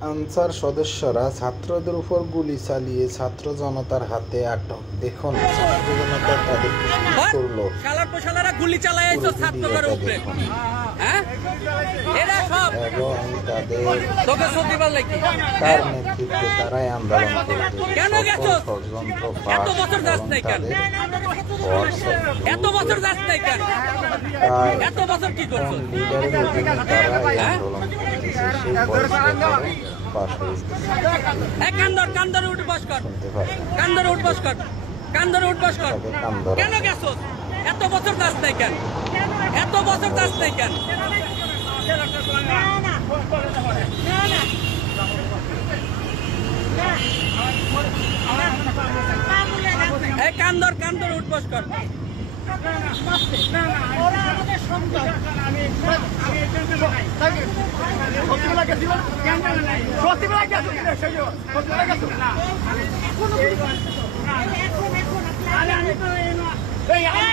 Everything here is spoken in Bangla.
আনসার সদস্যরা ছাত্রদের উপর গুলি চালিয়ে ছাত্র জনতার হাতে আটক। দেখুন ছাত্র জনতা তাদেরকে কি করলো। গুলি চালাইছো ছাত্রদের উপরে, হ্যাঁ? এরা সব এবং তাদের তোকে সত্যিবার লাগি তার নেতৃত্বে তারাই আন্দোলন কেন গেছো? এত বছর যাস নাই কেন? এত বছর যাস নাই কেন? এত বছর কি করছো? লিডারের অধীনে তারাই আন্দোলন করতেছে। সেই পরিস্থিতি পাশ হয়েছে। কান্দরে উঠ বস কর, শুনতে পারেন কান্দরে উঠ বস কর, কান্দরে উঠ বস কর। তাদের কান্দরা কেন গেছো? এত বছর যাস নাই কেন? এত বছর যাস নাই কেন? এই কান্দর উঠ বস কর। এখন